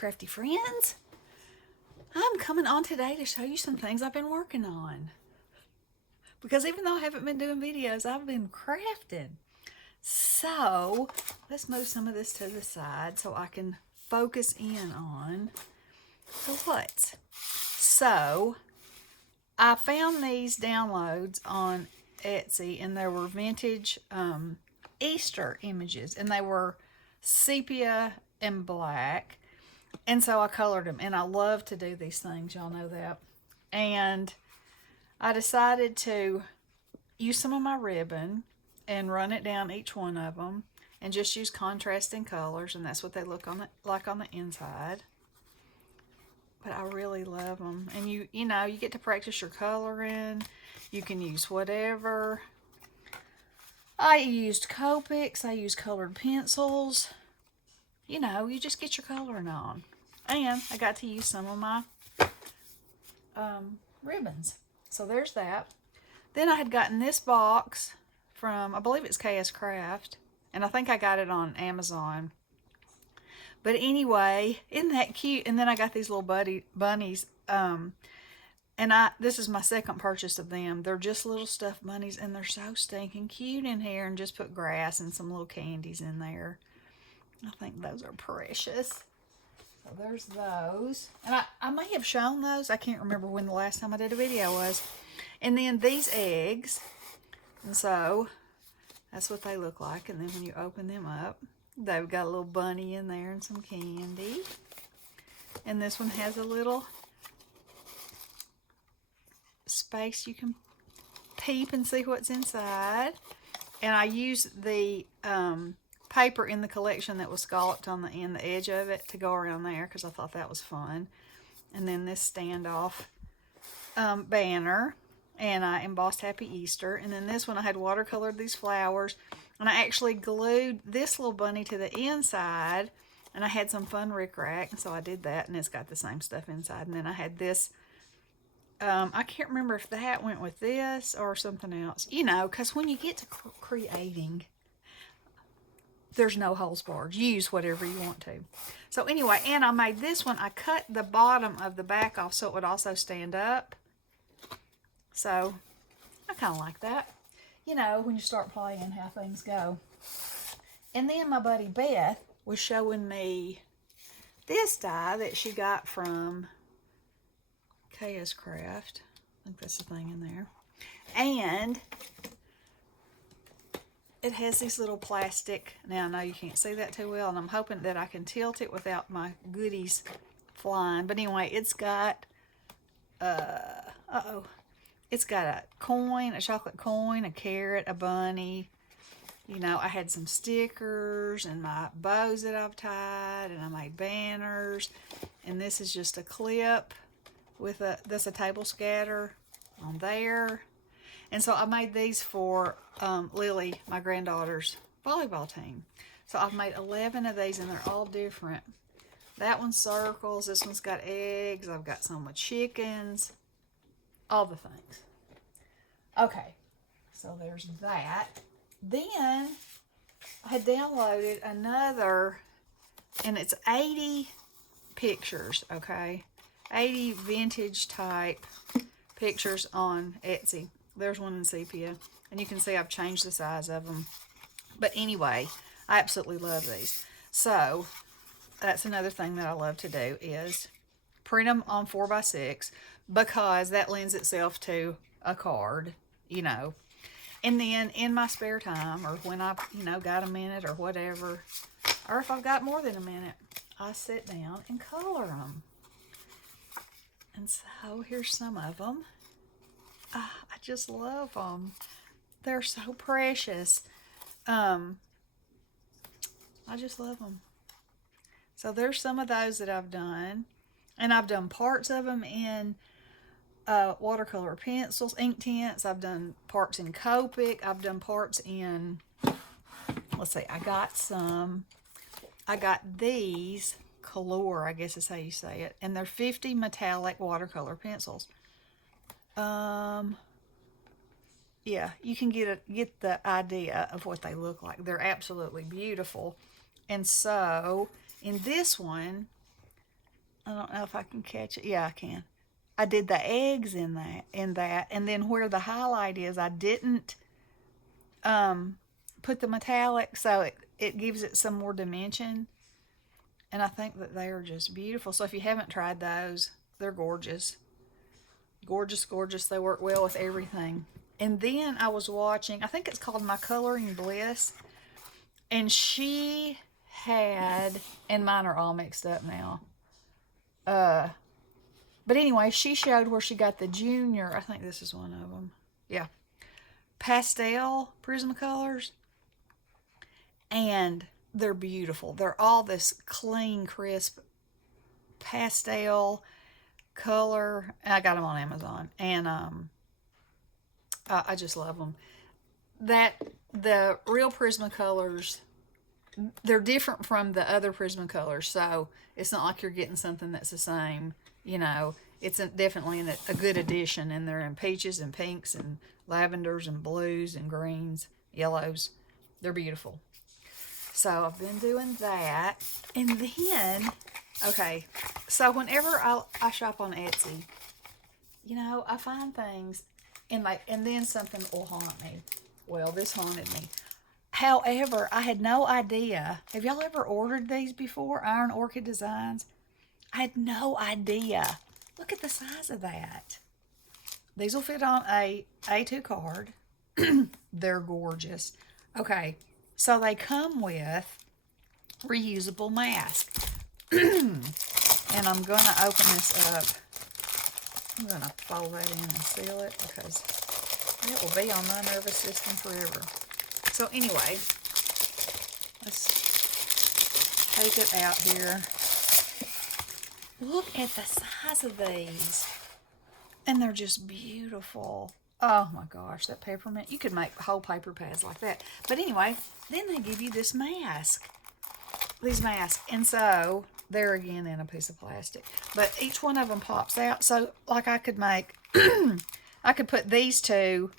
crafty friends. I'm coming on today to show you some things I've been working on. Because even though I haven't been doing videos, I've been crafting. So let's move some of this to the side so I can focus in on the what. So I found these downloads on Etsy, and there were vintage Easter images, and they were sepia and black. And so I colored them, and I love to do these things, y'all know that. And I decided to use some of my ribbon and run it down each one of them and just use contrasting colors, and that's what they look like on the inside. But I really love them. And you know, you get to practice your coloring. You can use whatever. I used Copics. I used colored pencils. You know, you just get your coloring on. And I got to use some of my ribbons. So there's that. Then I had gotten this box from, I believe it's KS Craft. And I think I got it on Amazon. But anyway, isn't that cute? And then I got these little bunnies. And this is my second purchase of them. They're just little stuffed bunnies, and they're so stinking cute in here. And just put grass and some little candies in there. I think those are precious. So there's those. And I may have shown those. I can't remember when the last time I did a video was. And then these eggs. And so that's what they look like. And then when you open them up, they've got a little bunny in there and some candy. And this one has a little space you can peep and see what's inside. And I used the paper in the collection that was scalloped on the end, the edge of it, to go around there because I thought that was fun. And then this standoff banner, and I embossed Happy Easter. And then this one I had watercolored these flowers, and I actually glued this little bunny to the inside, and I had some fun rickrack, and so I did that, and it's got the same stuff inside. And then I had this, I can't remember if that went with this or something else, you know, because when you get to creating, there's no holes barred. Use whatever you want to. So anyway, and I made this one. I cut the bottom of the back off so it would also stand up. So I kind of like that. You know, when you start playing, how things go. And then my buddy Beth was showing me this die that she got from KS Craft. I think that's the thing in there. And it has these little plastic, now I know you can't see that too well, and I'm hoping that I can tilt it without my goodies flying. But anyway, it's got, it's got a coin, a chocolate coin, a carrot, a bunny. You know, I had some stickers and my bows that I've tied, and I made banners. And this is just a clip with that's a table scatter on there. And so I made these for Lily, my granddaughter's volleyball team. So I've made 11 of these, and they're all different. That one's circles. This one's got eggs. I've got some with chickens. All the things. Okay, so there's that. Then I had downloaded another, and it's 80 pictures, okay? 80 vintage type pictures on Etsy. There's one in sepia, and you can see I've changed the size of them. But anyway, I absolutely love these. So that's another thing that I love to do is print them on 4x6, because that lends itself to a card, you know. And then in my spare time, or when I, you know, got a minute or whatever, or if I've got more than a minute, I sit down and color them. And so here's some of them. I just love them. They're so precious. I just love them. So there's some of those that I've done. And I've done parts of them in watercolor pencils, ink tints. I've done parts in Copic. I've done parts in, let's see, I got these galore, I guess is how you say it. And they're 50 metallic watercolor pencils. Yeah, you can get the idea of what they look like. They're absolutely beautiful. And so in this one, I don't know if I can catch it. Yeah, I can. I did the eggs in that, and then where the highlight is, I didn't put the metallic, so it gives it some more dimension. And I think that they are just beautiful. So if you haven't tried those, they're gorgeous. Gorgeous, gorgeous. They work well with everything. And then I was watching, I think it's called My Coloring Bliss. And she had, and mine are all mixed up now. But anyway, she showed where she got the junior, I think this is one of them. Yeah. Pastel Prismacolors. And they're beautiful. They're all this clean, crisp pastel color. I got them on Amazon, and I just love them. The real Prismacolors, they're different from the other Prismacolors, so it's not like you're getting something that's the same. You know, it's definitely a good addition, and they're in peaches and pinks and lavenders and blues and greens, yellows. They're beautiful. So I've been doing that. And then, okay, so whenever I shop on Etsy, you know, I find things and then something will haunt me. Well, this haunted me. However, I had no idea. Have y'all ever ordered these before? Iron Orchid Designs? I had no idea. Look at the size of that. These will fit on a A2 card. They're gorgeous. Okay. So they come with reusable mask. And I'm going to open this up. I'm going to fold that in and seal it because it will be on my nervous system forever. So anyway, let's take it out here. Look at the size of these. And they're just beautiful. Oh my gosh, that peppermint. You could make whole paper pads like that. But anyway, then they give you this mask. These masks. And so, they're again in a piece of plastic. But each one of them pops out. So, like I could make, I could put these two,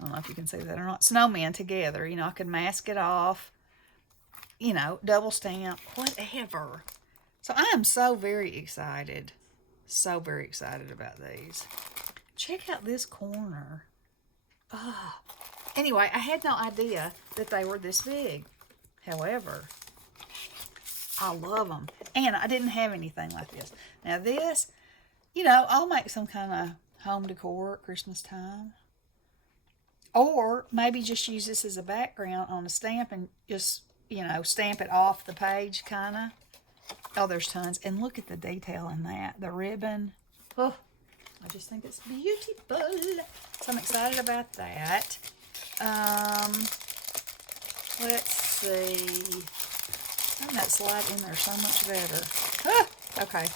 I don't know if you can see that or not, snowmen together. You know, I could mask it off. You know, double stamp, whatever. So, I am so very excited. So very excited about these. Check out this corner. Oh. Anyway, I had no idea that they were this big. However, I love them. And I didn't have anything like this. Now this, you know, I'll make some kind of home decor at Christmas time. Or maybe just use this as a background on a stamp and just, you know, stamp it off the page kind of. Oh, there's tons. And look at the detail in that. The ribbon. Oh. I just think it's beautiful. So I'm excited about that. Let's see. I'm that slide in there so much better. Ah, okay.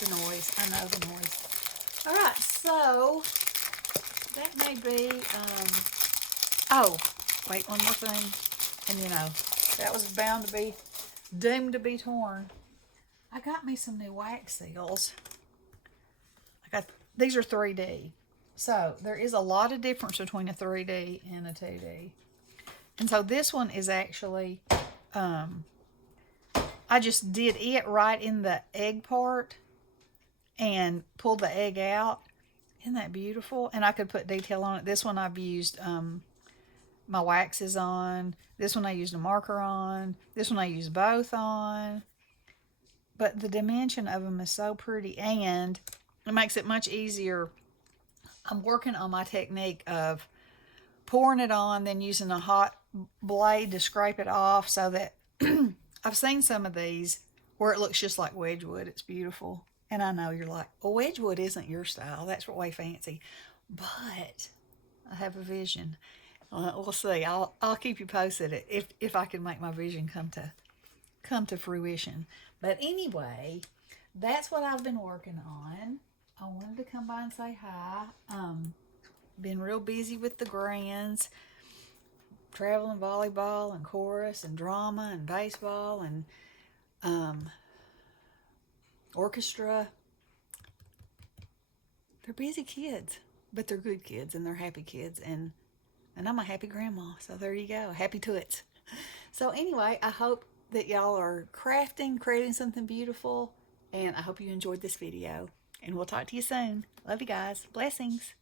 The noise. I know the noise. All right. So that may be. Oh, wait. One more thing. And you know, that was bound to be doomed to be torn. I got me some new wax seals. These are 3D. So there is a lot of difference between a 3D and a 2D. And so this one is actually, I just did it right in the egg part and pulled the egg out. Isn't that beautiful? And I could put detail on it. This one I've used my waxes on. This one I used a marker on. This one I used both on. But the dimension of them is so pretty, and it makes it much easier. I'm working on my technique of pouring it on, then using a hot blade to scrape it off so that I've seen some of these where it looks just like Wedgwood. It's beautiful. And I know you're like, well, Wedgwood isn't your style. That's way fancy. But I have a vision. We'll see. I'll keep you posted if I can make my vision come to fruition. But anyway, that's what I've been working on. I wanted to come by and say hi. Been real busy with the grands, traveling volleyball and chorus and drama and baseball and orchestra. They're busy kids, but they're good kids and they're happy kids, and I'm a happy grandma. So there you go, happy toots. So anyway, I hope that y'all are crafting, creating something beautiful. And I hope you enjoyed this video. And we'll talk to you soon. Love you guys. Blessings.